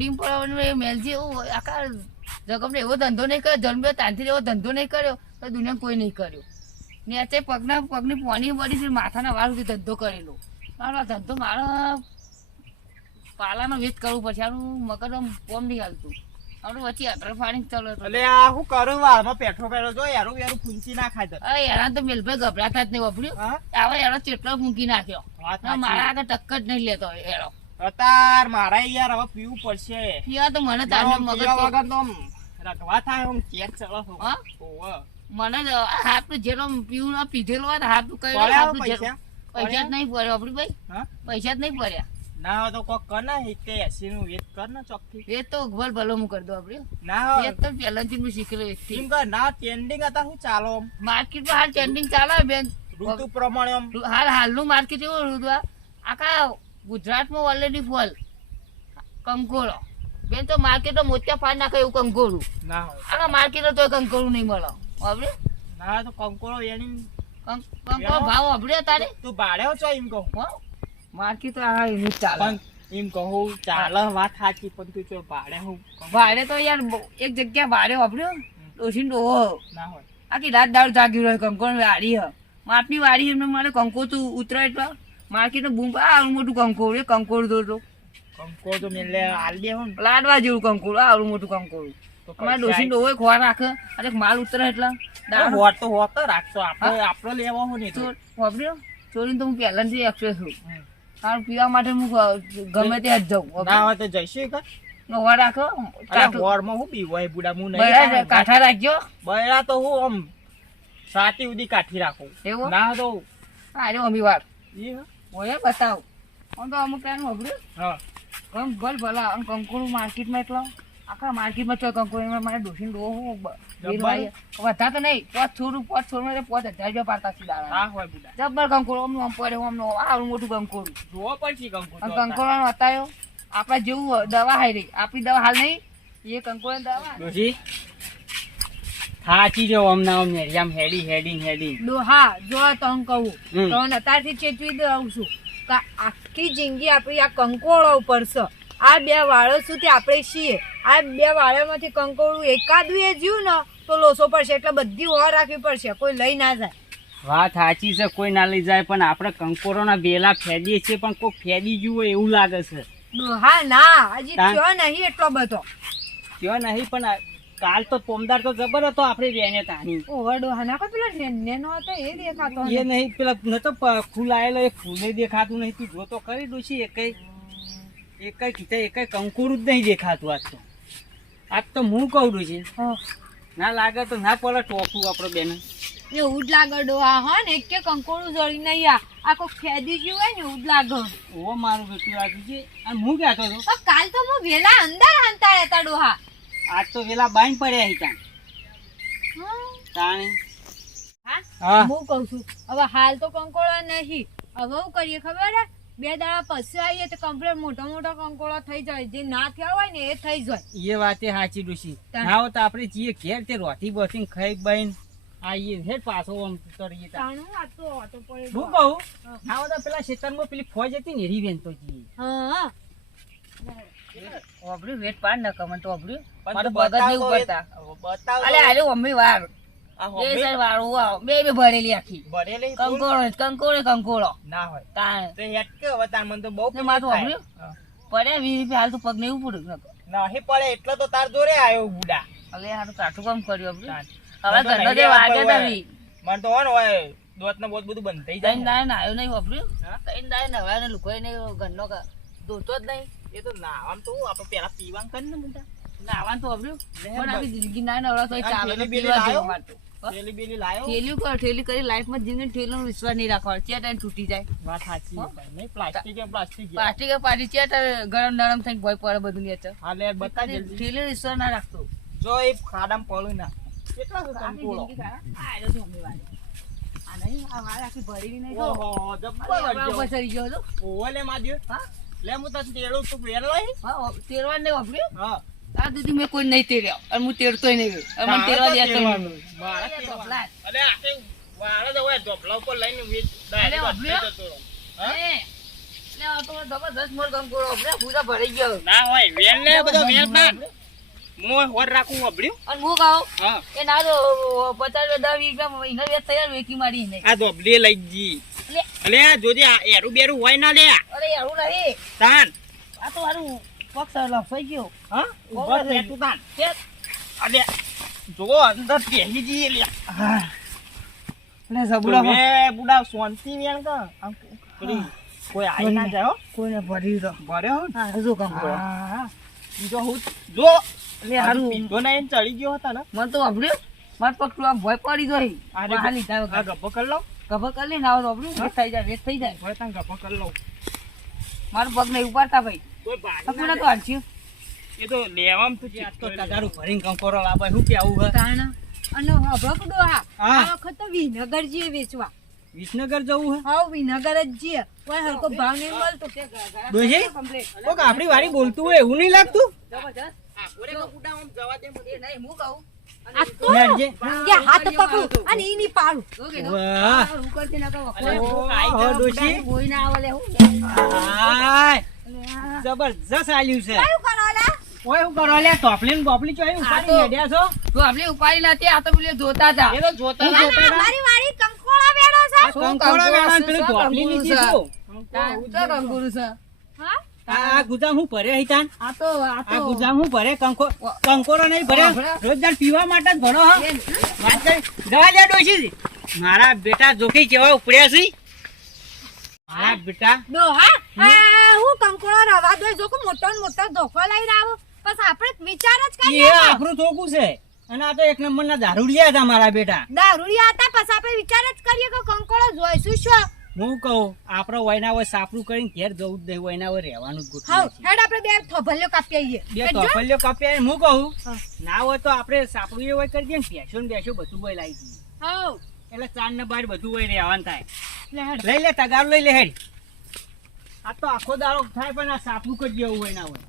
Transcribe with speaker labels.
Speaker 1: ઊંડી પડાવવાનું મેલજી એવું આખા જગમને એવો ધંધો નહીં કર્યો જન્મ્યો ત્યાંથી એવો ધંધો નહીં કર્યો તો દુનિયા કોઈ નહીં કર્યો. ને અત્યારે પગના પગની પોની પડી છે માથાના વાળ સુધી ધંધો કરેલો. મારો ધંધો મારો પાલાનો વેચ કરવું પડશે આનું મગજ કોમ નહીં હાલતું. આપણે વચ્ચે અતર પાણી ચાલો
Speaker 2: એટલે આ હું કરું વાળમાં પેઠો પેઠો જો યારું યારું ફૂંચી ના ખાય
Speaker 1: અરે યાર તો મેલભાઈ ગભરાતા જ નહીં વપર્યું.
Speaker 2: હા?
Speaker 1: એનો ચેટલો મૂકી નાખ્યો. મારા આગળ ટક્કર જ નહીં લેતો એનો
Speaker 2: અતાર મારા યાર હવે પીવું પડશે.
Speaker 1: પીવા તો મને તારનો મગજ
Speaker 2: વગર તો રગવા થાય આમ ચેક ચલો
Speaker 1: હા?
Speaker 2: ઓવે.
Speaker 1: મને જ તો જેલો પીવું ના પીધેલો હોય ને તો કઈ
Speaker 2: પડ્યા
Speaker 1: હાથ
Speaker 2: પૈસા?
Speaker 1: પૈસા જ નહીં પડ્યા આપડી ભાઈ.
Speaker 2: હા?
Speaker 1: પૈસા જ નહીં પડ્યા.
Speaker 2: ના તો કોક કર ના એક એસી નું વેચ કર ને ચોખ્ખી
Speaker 1: એ તો ભલ ભલો હું કરી દઉં આપડે.
Speaker 2: ના
Speaker 1: એ તો પહેલાથી મેં શીખેલો
Speaker 2: એમ કર ના ટ્રેન્ડિંગ હતા શું ચાલો માર્કેટ
Speaker 1: માર્કેટમાં હાલ ટ્રેન્ડિંગ ચાલે બેન.
Speaker 2: ઋતુ પ્રમાણે
Speaker 1: હાલ હાલનું માર્કેટ એવું ઋતુ. આખા ગુજરાતમાં ઓલરેડી ફોલ કંકોળો બેન તો માર્કેટમાં મોતિયા પાડ નાખે એવું કંકોળું
Speaker 2: ના
Speaker 1: આખા માર્કેટમાં તો કંકોળું નહીં મળે. આપણે
Speaker 2: ના તો કંકોળો એની
Speaker 1: કંકોળો ભાવ આપણે તારે?
Speaker 2: તું ભાડે છો એમ કહું.
Speaker 1: માર્કેટ તો આ એનું ચાલે.
Speaker 2: એમ કહું ચાલે વાત સાચી પણ તું ચો ભાડે હું
Speaker 1: ભાડે તો યાર એક જગ્યા ભાડે અભડ્યો ડોસી ડોહો.
Speaker 2: ના હોય.
Speaker 1: આખી રાત દાળ જાગ્યું રહ્યો કંકોળ વાડી હ. માપની વાડી એમને મને કંકો તું ઉતરાય એટલે માર્કેટમાં બૂમ આવું આવડું મોટું કંકોડ એ કંકોડ દોરતો
Speaker 2: કંકોડ તો મેલે આલ દે હું.
Speaker 1: લાડવા જેવું કંકોડ આ આવડું મોટું
Speaker 2: કંકોડ
Speaker 1: અમારે ડોસી ડોહો ખોવા રાખે. અને માલ ઉતરે એટલે. દાળ
Speaker 2: હોત તો હોત રાખશો આપણે આપણો લેવા હું નહીં તો.
Speaker 1: વાપર્યો ચોરી તો હું પહેલાથી એક્સપ્રેસ છું. કારણ પીવા માટે હું ગમે ત્યાં જ જાઉં
Speaker 2: ના હોય તો જઈશું એક
Speaker 1: નવા રાખો કાઠું.
Speaker 2: હું બીવાય બુડા હું નહીં
Speaker 1: કાઠા રાખજો.
Speaker 2: બૈરા તો હું આમ સાતી સુધી કાઠી રાખું.
Speaker 1: એવું?
Speaker 2: ના તો
Speaker 1: અરે અમી વાર
Speaker 2: એ?
Speaker 1: હોય બતાવ. આમ તો અમુક ટાઈમ વાપર્યું
Speaker 2: હા.
Speaker 1: કમ ભલ ભલા આમ કંકોડું માર્કેટમાં એટલો આખા માર્કેટમાં છો કંકોડીમાં મારે ડોસીને ડોહો
Speaker 2: હું
Speaker 1: વધા તો નહીં પોત છોડું પોત છોડમાં પોત હજાર રૂપિયા પાડતા
Speaker 2: હોય બુડા
Speaker 1: જબ્બર કંકોડું આમ આમ પડે આમ આવું આવડું મોટું કંકોડું
Speaker 2: જોવો પડશે કંકુ
Speaker 1: અને કંકોડાનો હતાયો આપણા જેવું દવા હારી. રહી આપણી દવા હાલ નહીં. એ કંકોડાની દવા.
Speaker 2: થાચી જો અમને. આમ નેરિયામ હેડી હેડી. હેડી
Speaker 3: ડોહા જો તને કહું. તો અત્યારથી ચેતવી દઉં છું. કે આખી જિંદગી આપણી આ કંકોળો ઉપર છે. આ બે વાળો શું તે આપણે છીએ. આ બે વાળામાંથી કંકોળું એકાદું એ જ્યું ને તો લોસો પડશે. એટલે બધી ઓર રાખવી પડશે. કોઈ લઈ ના જાય.
Speaker 2: વાત સાચી છે કોઈ ના લઈ જાય. પણ આપણે કંકોરોના વેલા ફેદીએ છીએ પણ કોઈ ફેદી જુઓ હોય એવું લાગે છે.
Speaker 3: ડોહા ના હજી કયો નહીં એટલો બધો.
Speaker 2: કયો નહીં પણ કાલ તો પોમદાર તો જબર હતો આપણે રેને તાની.
Speaker 3: ઓવરડો ડોહા કો પેલા રેને નો હતો એ દેખાતો
Speaker 2: એ નહીં પેલા ન તો ફૂલ આયેલો એ ફૂલે દેખાતું નહીં. તું જોતો કરી ડોશી એકઈ એકઈ કીધા એકઈ કંકુર જ નહીં દેખાતું આજ તો. આજ તો હું કહું ડોશી. ના લાગે તો ના પડે ટોપું આપણો બેન.
Speaker 3: એવું જ લાગે ડોહા હા ને એક કે કંકોળું જળી નહીં આ. આખો ફેદી ગયું હોય ને એવું જ લાગે
Speaker 2: ઓ મારું બેટું આ અને હું કહેતો હતો
Speaker 3: કાલ તો હું વેલા અંદર હંતા રહેતા ડોહા
Speaker 2: આજ તો વેલા બાઈન પડ્યા હી ત્યાં. તાણે?
Speaker 3: હા?
Speaker 2: હા.
Speaker 3: હું કઉ છું હવે હાલ તો કંકોળા નહીં. હવે હું કરીએ ખબર હે? બે દાડા પછી આવીએ તો કમ્પ્લેટ મોટા મોટા કંકોળા થઈ જાય. જે ના થયા હોય ને એ થઈ જાય.
Speaker 2: એ વાતે સાચી
Speaker 3: ડુસી.
Speaker 2: ના તો આપણે જઈએ ઘેર તે રોટી બોટી ખાઈ બાઈને આવીએ હે પાછો આમ કરીએ તાણ.
Speaker 3: તાણું આ તો ઓટો પડે
Speaker 2: હું કહું? ના તો પેલા શેતરમાં પેલી ફોજ હતી ને રીવેન તો જી.
Speaker 3: હા.
Speaker 1: ઓબર્યું વેટ પાડ ન કમન તો ઓબર્યું
Speaker 2: પણ
Speaker 1: મારે
Speaker 2: તું
Speaker 1: બગજ
Speaker 2: બતાવ
Speaker 1: નહીં ઉપડતા
Speaker 2: બતાવ
Speaker 1: અલે આલે મમ્મી વાર. બે
Speaker 2: હોમે
Speaker 1: વાળું આવ બે બે ભરેલી આખી.
Speaker 2: ભરેલી
Speaker 1: કંકોળો કંકોળો કંકોળો.
Speaker 2: ના હોય.
Speaker 1: તાણ.
Speaker 2: તો હેડ કે હવે તાર મને તો બહુ
Speaker 1: ને માથું
Speaker 2: થાય.
Speaker 1: પડ્યા વીસ રૂપિયા હાલ તો પગ નહીં પડ્યું નતો
Speaker 2: નહીં પડે એટલો તો તાર જોરે આવ્યો બુડા.
Speaker 1: અલે હારું કાઠું કામ કર્યું. હવે. ઘરનો જે વાગે તવી
Speaker 2: મને તો હોય હોય દોત ને બોત બધું બંધ થઈ જાય. ને.
Speaker 1: દાડે નાયો નહીં વાપર્યું? તઈ દાડે નવાય ને નહીં ઘરનો ધોતો જ નહીં.
Speaker 2: એ તો નાવાનું તો આપણે પેલા પીવાનું કરીને ને બધા
Speaker 1: નાવાનું તો વાપર્યું પણ
Speaker 2: બસ.
Speaker 1: જિંદગી ના નવરા ચાલે તો
Speaker 2: થેલી બેલી
Speaker 1: પીવા જેવું મારતું.
Speaker 2: થેલી બેલી લાયો
Speaker 1: ઠેલ્યું કર ઠેલી કરી લાઈફમાં જિંદગી ઠેલીનો વિશ્વાસ નહીં રાખવાનો ચેટ આઈને તૂટી જાય
Speaker 2: વાત સાચી નહીં પ્લાસ્ટિક પ્લાસ્ટિક
Speaker 1: પ્લાસ્ટિક પાડી ચેટ ગરમ નરમ થઈને ભય પડે બધું ની અચર
Speaker 2: હા લે બતા જલ્દી
Speaker 1: ઠેલીનો વિશ્વાસ ના રાખતો
Speaker 2: જો એ ખાડામાં પડું ના કેટલા છે કંકોળો?
Speaker 1: આ રહ્યો છે વાળી. આ નહીં, આ વાળ આખી ભરેલી નહીં
Speaker 2: ઓહો, જબ્બર
Speaker 1: ગયો હતો.
Speaker 2: ઓહો
Speaker 1: હા?
Speaker 2: લે હું તને તેડું તું.
Speaker 1: હા, તેરવા નહીં વાપર્યું?
Speaker 2: હા.
Speaker 1: આ મેં કોઈ નહીં તેર્યા અને હું તેરતોય નહીં અને મને
Speaker 2: તારે
Speaker 1: તેરવા
Speaker 2: તો
Speaker 1: દેતો
Speaker 2: તેડવાનું.
Speaker 1: નહીં.
Speaker 2: મારા
Speaker 1: અરે,
Speaker 2: તેડવાનું.
Speaker 1: ઢોકળા.
Speaker 2: અરે વાળા જ હોય, ઢોકળા ઉપર લઈને વેચ-
Speaker 1: અરે,
Speaker 2: direct જતો હા?
Speaker 1: એ, આ તો જબરદસ્ત મોર કંકોડો આપણે પૂરા ભરાઈ ગયો.
Speaker 4: ના હોય વેલ ને બધો વેલ ના મોય હોર રાખવું અબડ્યું
Speaker 1: અને હું કહું
Speaker 4: હા.
Speaker 1: એ ના તો પચાસ દસ વીસ વેચ તૈયાર વેકી મારી ને
Speaker 4: આ ધોબલી લઈ જી
Speaker 1: લે.
Speaker 4: આ જોજે આ એરું બેરું હોય ના લે
Speaker 1: અરે એવું નહીં.
Speaker 4: તાન.
Speaker 1: આ તો મારું પક્ષ લફાઈ ગયો.
Speaker 4: હા?
Speaker 1: ઊભા થઈ
Speaker 4: તું તાન.
Speaker 1: તે
Speaker 4: અલે જો અંદર પહેલી જી લે
Speaker 1: લે
Speaker 4: તમે બુડા શાંતિ વેણ કા? આમ કોઈ આઈ ના જાય
Speaker 1: કોઈને ભરી દો.
Speaker 4: ભરે હા
Speaker 1: હજુ કંકોડો
Speaker 4: હા બીજો હું જો
Speaker 1: લે હારું.
Speaker 4: પીધો ને એને ચડી ગયો હતા ને.
Speaker 1: મને તો વાપર્યું માર પગ આમ ભય પડી ગઈ
Speaker 4: અરે
Speaker 1: આ વગર.
Speaker 4: ગપ્પો કર લઉં
Speaker 1: ખબર કરી લઈને આવો વાપર્યું વેચ થઈ જાય વેચ થઈ જાય
Speaker 4: તાન ગપ્પો કર લઉં
Speaker 1: મારું પગ નહીં ઉપાડતા ભાઈ.
Speaker 4: કોઈ
Speaker 1: તો હાલશું
Speaker 4: એ તો લેવામ તો તો તારું ભરીને કંકોરો લાવે શું કેવું હે?
Speaker 3: તાણ. અને હભકડો હા
Speaker 4: હા.
Speaker 3: આ વખત તો વિનગર જઈએ વેચવા.
Speaker 4: વિસનગર જવું હે?
Speaker 3: હા વિનગર જ જઈએ. કોઈ હરકો ભાવ નહીં મળતો.
Speaker 4: ડોશી કોક આપણી વારી બોલતું હોય એવું નહીં લાગતું?
Speaker 1: જબરજસ્ત હું કહું
Speaker 3: આ
Speaker 4: લેજે.
Speaker 3: કે જવા દે મને નહીં
Speaker 1: હું કરતી નકર વખો.
Speaker 4: ઓહો, આઈ ડોશી.
Speaker 1: કોઈ ના આવે લે હું.
Speaker 4: આય, જબરજસ્ત આલ્યું છે.
Speaker 3: કયું કરો લા?
Speaker 4: ઓય હું કરો લે ટોપલી બોપલી ચોય ઉપાડી હેડ્યા છો?
Speaker 1: આપણે ઉપાડી નથી આ તો પેલી જોતા હતા
Speaker 4: એ તો જોતા જોતા
Speaker 3: મારી કંકોળા વેડો
Speaker 4: પેલી ટોપલી
Speaker 1: છે?
Speaker 3: હા
Speaker 4: આ ગુજામ હું ભરે હૈતાન
Speaker 1: આ તો આ
Speaker 4: આ ગુજામ હું ભરે? કંકો કંકોરો નહીં ભરે?
Speaker 1: હા, ભરે.
Speaker 4: રોજ દાળ પીવા માટે જ ભરો હા. વાત જવા દે ડોશી મારા બેટા જોખી કેવા ઉપડ્યા છે. મારા બેટા.
Speaker 3: હા. હું કંકોળો રવા દો જો કે મોટો ને મોટો ધોકો લઈને આવો. બસ આપણે વિચાર જ
Speaker 4: એ
Speaker 3: કરીએ
Speaker 4: આપણું થોકું છે. અને આ તો એક નંબરના દારૂડિયા હતા મારા બેટા.
Speaker 3: દારૂડિયા હતા પછી આપણે વિચાર જ કરીએ કે કંકોળો જોઈશું શું?
Speaker 4: હું કહું આપણો વયના હોય સાપરું કરીને ઘેર જવું જ નહીં વયના હોય રહેવાનું જ ગોઠવું
Speaker 3: હેડ આપણે બે થોભલ્યો કાપી આવીએ.
Speaker 4: બે
Speaker 3: થભલ્યો
Speaker 4: કાપી આવીએ હું કહું ના હોય તો આપણે સાપરું એ હોય કરી દઈએ ને બેસો ને બેસો બધું હોય લાવી દઈએ.
Speaker 3: હાઉ.
Speaker 4: એટલે ચાર ને બાર બધું હોય રહેવાનું થાય. લઈ લે તગાર લઈ લે હેડ. આ તો આખો દાડો થાય પણ આ સાપરું કરી દેવું હોય ના હોય.